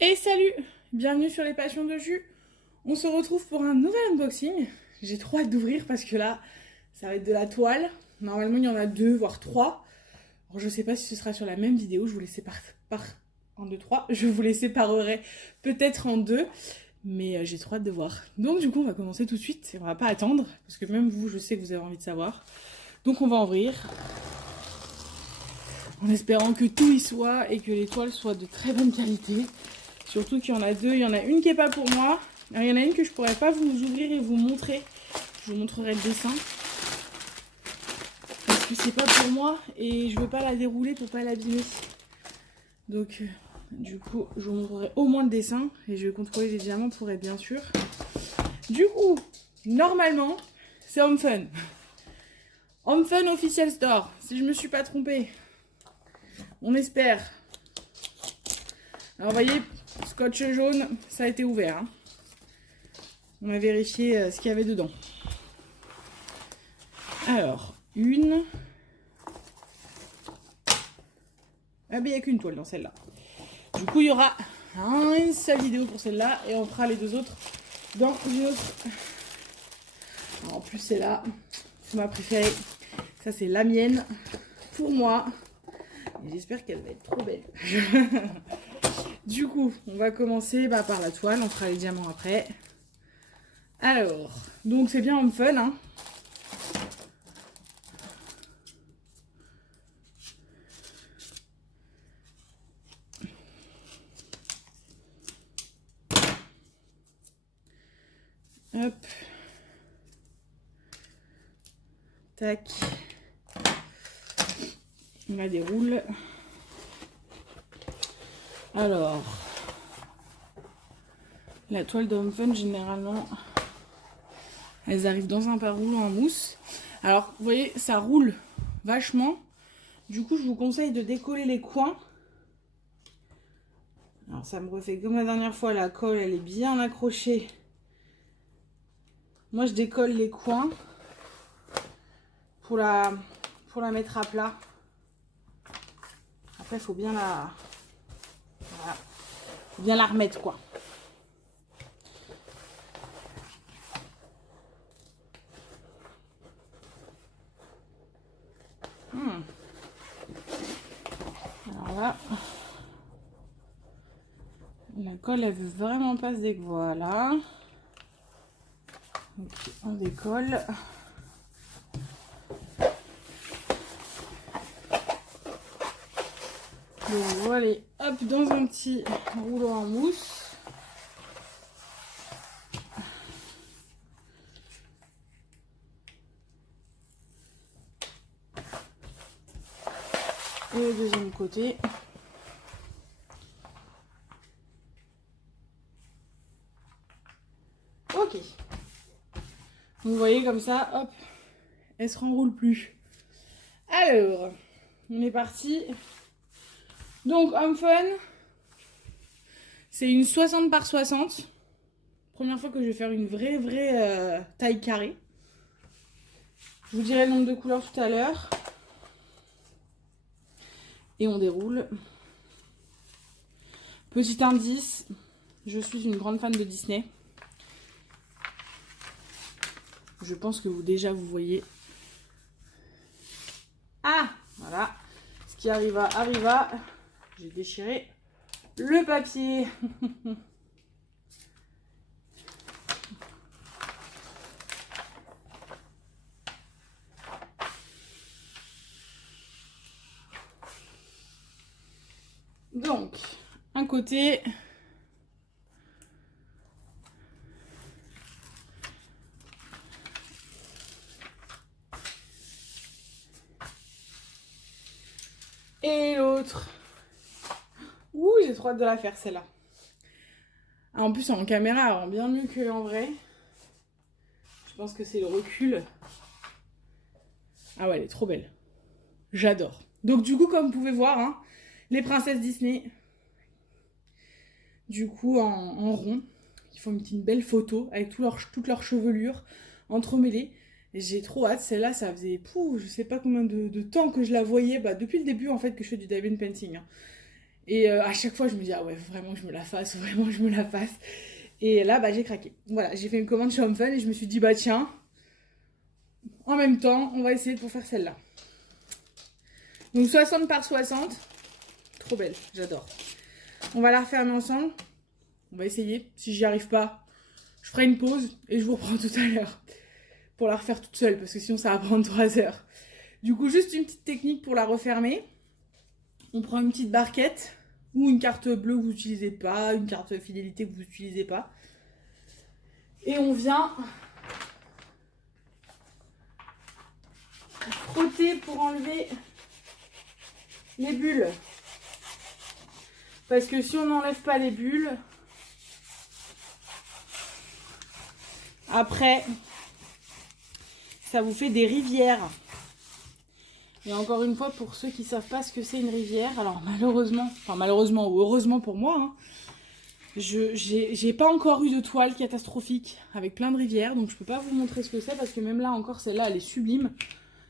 Et salut, bienvenue sur les Passions de Jus. On se retrouve pour un nouvel unboxing. J'ai trop hâte d'ouvrir parce que là, ça va être de la toile. Normalement, il y en a 2, voire 3. Alors, je sais pas si ce sera sur la même vidéo. Je vous les sépare par 1, 2, 3. Je vous les séparerai peut-être en 2. Mais j'ai trop hâte de voir. Donc du coup, on va commencer tout de suite. Et on va pas attendre. Parce que même vous, je sais que vous avez envie de savoir. Donc on va ouvrir. En espérant que tout y soit et que les toiles soient de très bonne qualité. Surtout qu'il y en a 2. Il y en a une qui n'est pas pour moi. Alors, il y en a une que je pourrais pas vous ouvrir et vous montrer. Je vous montrerai le dessin. Parce que c'est pas pour moi et je veux pas la dérouler pour pas l'abîmer. Donc du coup, je vous montrerai au moins le dessin et je vais contrôler les diamants pour être bien sûr. Du coup, normalement, c'est Home Fun. Home Fun Official Store, si je me suis pas trompée. On espère. Alors, vous voyez, scotch jaune, ça a été ouvert. Hein. On a vérifié ce qu'il y avait dedans. Alors, une. Ah, ben, il n'y a qu'une toile dans celle-là. Du coup, il y aura une seule vidéo pour celle-là et on fera les 2 autres dans une autre. Alors, en plus, c'est là, c'est ma préférée. Ça, c'est la mienne pour moi. J'espère qu'elle va être trop belle. Du coup, on va commencer par la toile. On fera les diamants après. Alors, donc c'est bien Home Fun. Hein. Hop. Tac. On la déroule. Alors, la toile de Home Fun, généralement, elles arrivent dans un pare roulant en mousse. Alors, vous voyez, ça roule vachement. Du coup, je vous conseille de décoller les coins. Alors, ça me refait comme la dernière fois. La colle, elle est bien accrochée. Moi, je décolle les coins pour la mettre à plat. Après, il faut bien la... Voilà. Faut bien la remettre, quoi. Alors là, la colle, elle veut vraiment pas se décoller. Voilà. Donc, on décolle. Donc voilà, hop, dans un petit rouleau en mousse. Et le deuxième côté. Ok. Donc vous voyez comme ça, hop, elle se renroule plus. Alors, on est parti. Donc Home Fun, c'est une 60 par 60. Première fois que je vais faire une vraie taille carrée. Je vous dirai le nombre de couleurs tout à l'heure. Et on déroule. Petit indice, je suis une grande fan de Disney. Je pense que vous voyez. Ah, voilà. Ce qui arriva, arriva. J'ai déchiré le papier. Donc, un côté. Et l'autre. Ouh, j'ai trop hâte de la faire celle-là. Ah, en plus, en caméra, elle rend bien mieux qu'en vrai. Je pense que c'est le recul. Ah ouais, elle est trop belle. J'adore. Donc du coup, comme vous pouvez voir, hein, les princesses Disney, du coup en rond, ils font une belle photo avec toute leur chevelure entremêlée. Et j'ai trop hâte. Celle-là, ça faisait, je sais pas combien de temps que je la voyais. Bah, depuis le début, en fait, que je fais du diamond painting. Hein. Et à chaque fois, je me dis, ah ouais, vraiment, je me la fasse. Vraiment, je me la fasse. Et là, bah, j'ai craqué. Voilà, j'ai fait une commande chez Home Fun et je me suis dit, bah tiens, en même temps, on va essayer pour faire celle-là. Donc 60 par 60. Trop belle, j'adore. On va la refermer ensemble. On va essayer. Si j'y arrive pas, je ferai une pause et je vous reprends tout à l'heure. Pour la refaire toute seule, parce que sinon ça va prendre 3 heures. Du coup, juste une petite technique pour la refermer. On prend une petite barquette ou une carte bleue que vous n'utilisez pas, une carte fidélité que vous n'utilisez pas. Et on vient frotter pour enlever les bulles. Parce que si on n'enlève pas les bulles, après, ça vous fait des rivières. Et encore une fois, pour ceux qui ne savent pas ce que c'est une rivière, alors malheureusement ou heureusement pour moi, hein, j'ai pas encore eu de toile catastrophique avec plein de rivières, donc je peux pas vous montrer ce que c'est parce que même là encore, celle-là, elle est sublime.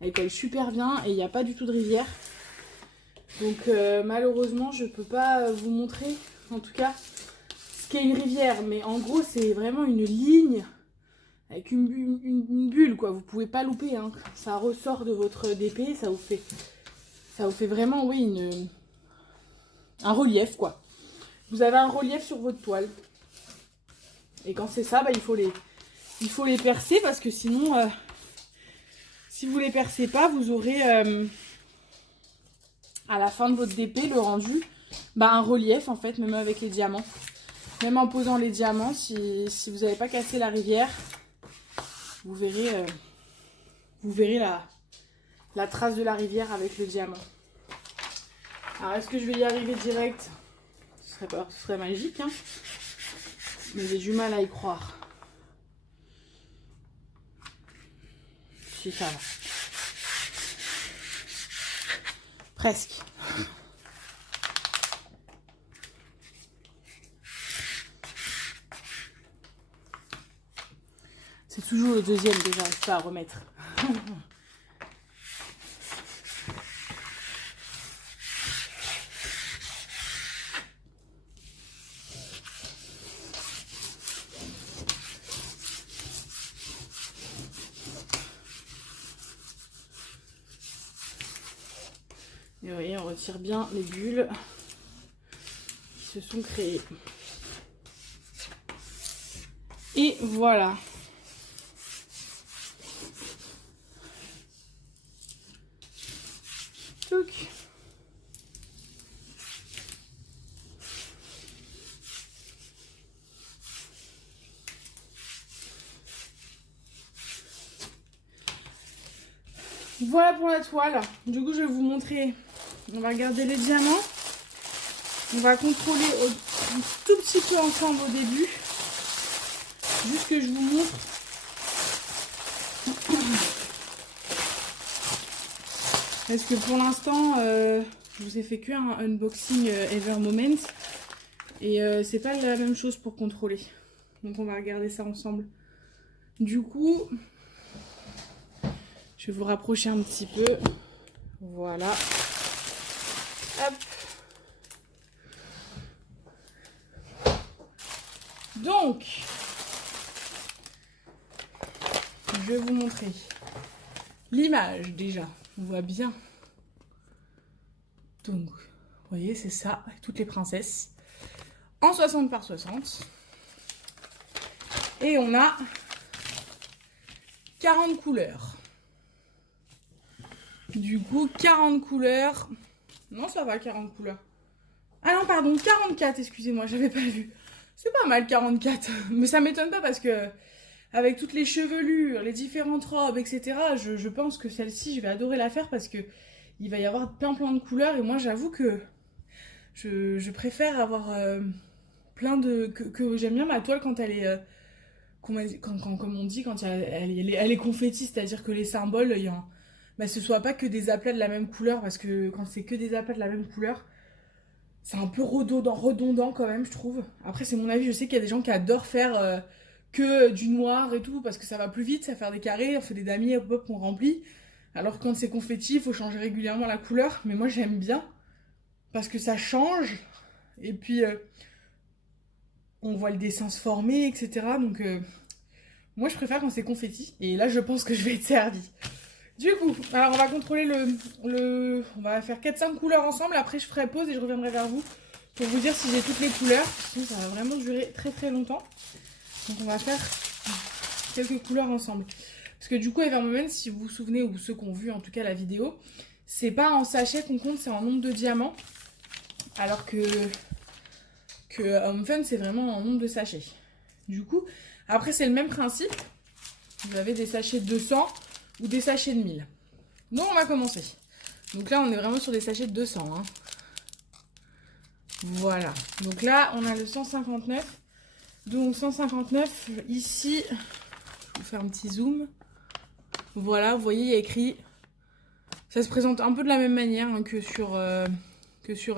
Elle colle super bien et il n'y a pas du tout de rivière. Donc malheureusement, je peux pas vous montrer, en tout cas, ce qu'est une rivière. Mais en gros, c'est vraiment une ligne avec une bulle, quoi. Vous pouvez pas louper, hein. Ça ressort de votre DP, ça vous fait vraiment, oui, un relief, quoi. Vous avez un relief sur votre toile. Et quand c'est ça, bah, il faut les percer parce que sinon, si vous les percez pas, vous aurez à la fin de votre DP le rendu, bah, un relief en fait, même avec les diamants. Même en posant les diamants, si vous n'avez pas cassé la rivière, vous verrez la trace de la rivière avec le diamant. Alors, est-ce que je vais y arriver direct? Ce serait magique, hein, mais j'ai du mal à y croire. Si, ça va. Presque. C'est toujours le deuxième que j'arrive pas à remettre. Et vous voyez, on retire bien les bulles qui se sont créées. Et voilà. Touc. Voilà pour la toile. Du coup, je vais vous montrer. On va regarder les diamants. On va contrôler un tout petit peu ensemble au début. Juste que je vous montre. Parce que pour l'instant, je vous ai fait que un unboxing Ever Moment. Et c'est pas la même chose pour contrôler. Donc on va regarder ça ensemble. Du coup, je vais vous rapprocher un petit peu. Voilà. Hop. Donc, je vais vous montrer l'image déjà. On voit bien. Donc, vous voyez, c'est ça, avec toutes les princesses. En 60 par 60. Et on a 40 couleurs. Du coup, 40 couleurs. Non, ça va, 40 couleurs. Ah non, pardon, 44, excusez-moi, j'avais pas vu. C'est pas mal, 44. Mais ça m'étonne pas parce que, avec toutes les chevelures, les différentes robes, etc., je pense que celle-ci, je vais adorer la faire parce que il va y avoir plein de couleurs. Et moi, j'avoue que je préfère avoir plein de... que j'aime bien ma toile quand elle est... comme on dit, quand elle est confetti, c'est-à-dire que les symboles, bah, ce soit pas que des aplats de la même couleur, parce que quand c'est que des aplats de la même couleur, c'est un peu redondant quand même, je trouve. Après, c'est mon avis, je sais qu'il y a des gens qui adorent faire que du noir et tout, parce que ça va plus vite, ça fait des carrés, on fait des damiers, hop hop, on remplit. Alors que quand c'est confetti, il faut changer régulièrement la couleur, mais moi j'aime bien, parce que ça change, et puis on voit le dessin se former, etc. Donc moi je préfère quand c'est confetti, et là je pense que je vais être servie. Du coup, alors on va contrôler on va faire 4-5 couleurs ensemble, après je ferai pause et je reviendrai vers vous pour vous dire si j'ai toutes les couleurs, sinon ça va vraiment durer très très longtemps. Donc on va faire quelques couleurs ensemble. Parce que du coup, Evermoment, si vous vous souvenez, ou ceux qui ont vu en tout cas la vidéo, c'est pas en sachet qu'on compte, c'est en nombre de diamants. Alors que Home Fun, c'est vraiment en nombre de sachets. Du coup, après c'est le même principe. Vous avez des sachets de 200 ou des sachets de 1000. Donc on va commencer. Donc là, on est vraiment sur des sachets de 200. Hein. Voilà. Donc là, on a le 159. Donc 159, ici, je vais vous faire un petit zoom. Voilà, vous voyez, il y a écrit... Ça se présente un peu de la même manière hein, que sur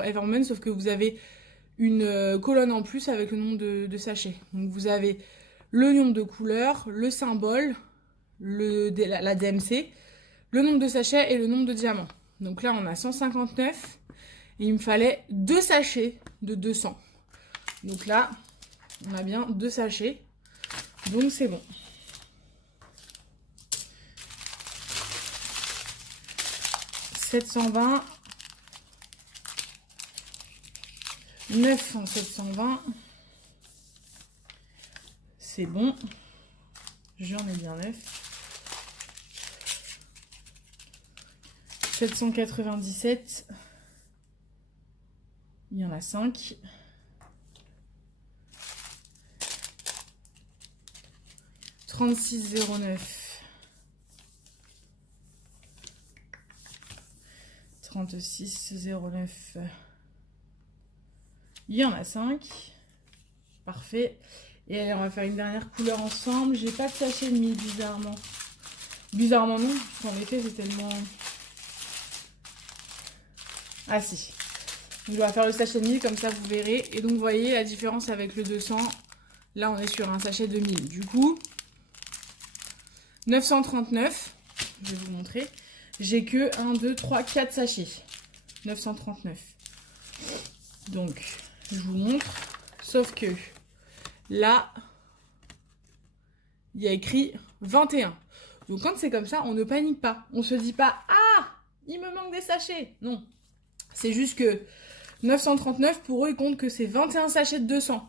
Evermoment, sauf que vous avez une colonne en plus avec le nombre de sachets. Donc vous avez le nombre de couleurs, le symbole, la DMC, le nombre de sachets et le nombre de diamants. Donc là, on a 159 et il me fallait 2 sachets de 200. Donc là... On a bien 2 sachets, donc c'est bon. « 720, 9 en 720, c'est bon, j'en ai bien 9. 797, il y en a 5. 3609, 3609, il y en a 5, parfait. Et allez, on va faire une dernière couleur ensemble. J'ai pas de sachet de 1000 bizarrement. Bizarrement non, parce qu'en effet c'est tellement... Ah si. Donc on va faire le sachet de 1000 comme ça vous verrez. Et donc vous voyez la différence avec le 200. Là on est sur un sachet de 1000. Du coup... 939, je vais vous montrer. J'ai que 1, 2, 3, 4 sachets. 939. Donc, je vous montre. Sauf que là, il y a écrit 21. Donc, quand c'est comme ça, on ne panique pas. On se dit pas, ah, il me manque des sachets. Non. C'est juste que 939, pour eux, ils comptent que c'est 21 sachets de 200.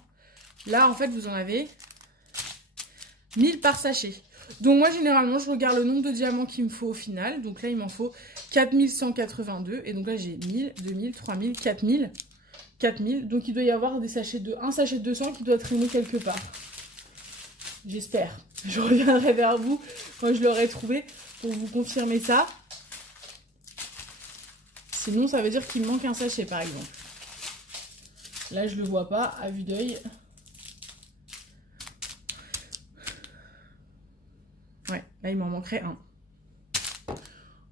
Là, en fait, vous en avez 1000 par sachet. Donc moi généralement je regarde le nombre de diamants qu'il me faut au final. Donc là il m'en faut 4182. Et donc là j'ai 1000, 2000, 3000, 4000. 4000. Donc il doit y avoir des sachets un sachet de 200 qui doit traîner quelque part. J'espère. Je reviendrai vers vous quand je l'aurai trouvé pour vous confirmer ça. Sinon ça veut dire qu'il me manque un sachet par exemple. Là je le vois pas à vue d'œil. Ouais, là il m'en manquerait un.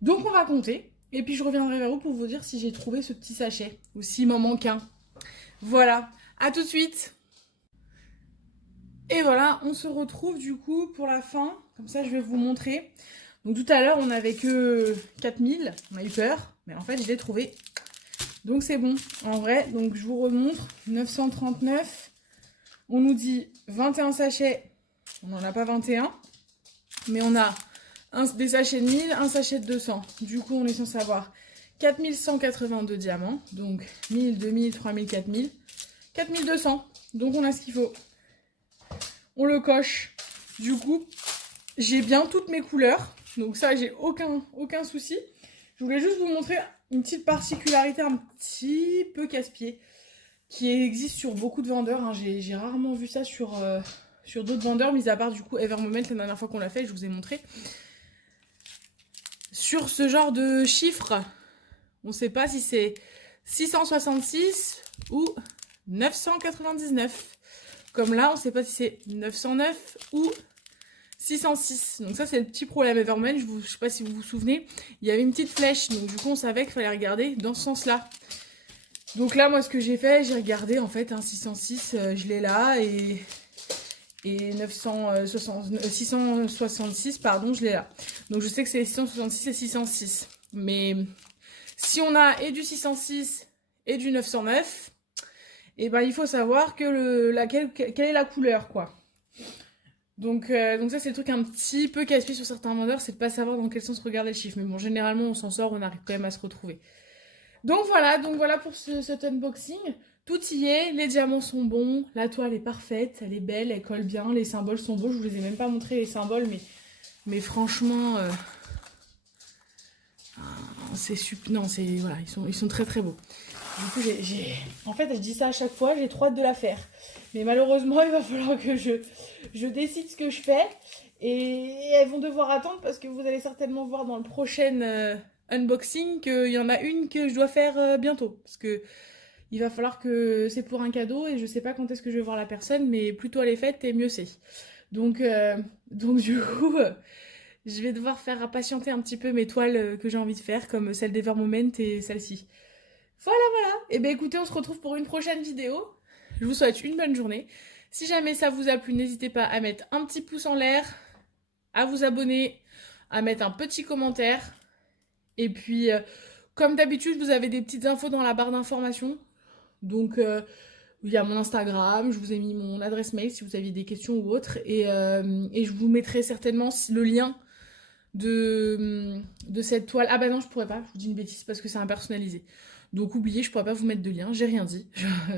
Donc on va compter. Et puis je reviendrai vers vous pour vous dire si j'ai trouvé ce petit sachet. Ou s'il m'en manque un. Voilà, à tout de suite. Et voilà, on se retrouve du coup pour la fin. Comme ça je vais vous montrer. Donc tout à l'heure on avait que 4000. On a eu peur. Mais en fait je l'ai trouvé. Donc c'est bon. En vrai, donc je vous remontre. 939. On nous dit 21 sachets. On n'en a pas 21. Mais on a des sachets de 1000, un sachet de 200. Du coup, on est censé avoir 4182 diamants. Donc 1000, 2000, 3000, 4000. 4200. Donc on a ce qu'il faut. On le coche. Du coup, j'ai bien toutes mes couleurs. Donc ça, j'ai aucun souci. Je voulais juste vous montrer une petite particularité un petit peu casse-pied qui existe sur beaucoup de vendeurs. Hein. J'ai rarement vu ça sur d'autres vendeurs, mis à part du coup Evermoment la dernière fois qu'on l'a fait, je vous ai montré. Sur ce genre de chiffres, on ne sait pas si c'est 666 ou 999. Comme là, on ne sait pas si c'est 909 ou 606. Donc ça, c'est le petit problème Evermoment. Je ne sais pas si vous vous souvenez. Il y avait une petite flèche. Donc du coup, on savait qu'il fallait regarder dans ce sens-là. Donc là, moi, ce que j'ai fait, j'ai regardé en fait un 606. Je l'ai là Et 666, pardon, je l'ai là. Donc je sais que c'est les 666 et 606. Mais si on a et du 606 et du 909, et ben il faut savoir que quelle est la couleur, quoi. Donc ça c'est le truc un petit peu casse-pied sur certains vendeurs, c'est de pas savoir dans quel sens regarder le chiffre. Mais bon, généralement on s'en sort, on arrive quand même à se retrouver. Donc voilà pour cet unboxing. Tout y est, les diamants sont bons, la toile est parfaite, elle est belle, elle colle bien, les symboles sont beaux. Je vous les ai même pas montré les symboles, mais franchement, c'est super. Non, c'est voilà, ils sont très très beaux. Du coup, en fait, je dis ça à chaque fois, j'ai trop hâte de la faire. Mais malheureusement, il va falloir que je décide ce que je fais. Et elles vont devoir attendre parce que vous allez certainement voir dans le prochain unboxing qu'il y en a une que je dois faire bientôt. Parce que il va falloir que c'est pour un cadeau et je sais pas quand est-ce que je vais voir la personne, mais plus tôt elle est faite et mieux c'est. Donc du coup, je vais devoir faire patienter un petit peu mes toiles que j'ai envie de faire, comme celle d'Evermoment et celle-ci. Voilà. Et bien écoutez, on se retrouve pour une prochaine vidéo. Je vous souhaite une bonne journée. Si jamais ça vous a plu, n'hésitez pas à mettre un petit pouce en l'air, à vous abonner, à mettre un petit commentaire. Et puis, comme d'habitude, vous avez des petites infos dans la barre d'informations. Donc, il y a mon Instagram, je vous ai mis mon adresse mail si vous aviez des questions ou autres. Et je vous mettrai certainement le lien de cette toile. Ah bah non, je pourrais pas, je vous dis une bêtise parce que c'est impersonnalisé. Donc oubliez, je pourrais pas vous mettre de lien, j'ai rien dit.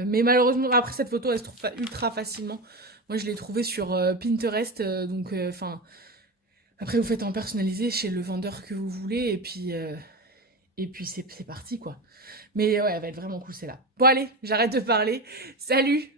Mais malheureusement, après cette photo, elle se trouve ultra facilement. Moi, je l'ai trouvée sur Pinterest, donc enfin... après, vous faites en personnalisé chez le vendeur que vous voulez, et puis c'est parti, quoi. Mais ouais, elle va être vraiment cool, celle-là. Bon allez, j'arrête de parler. Salut!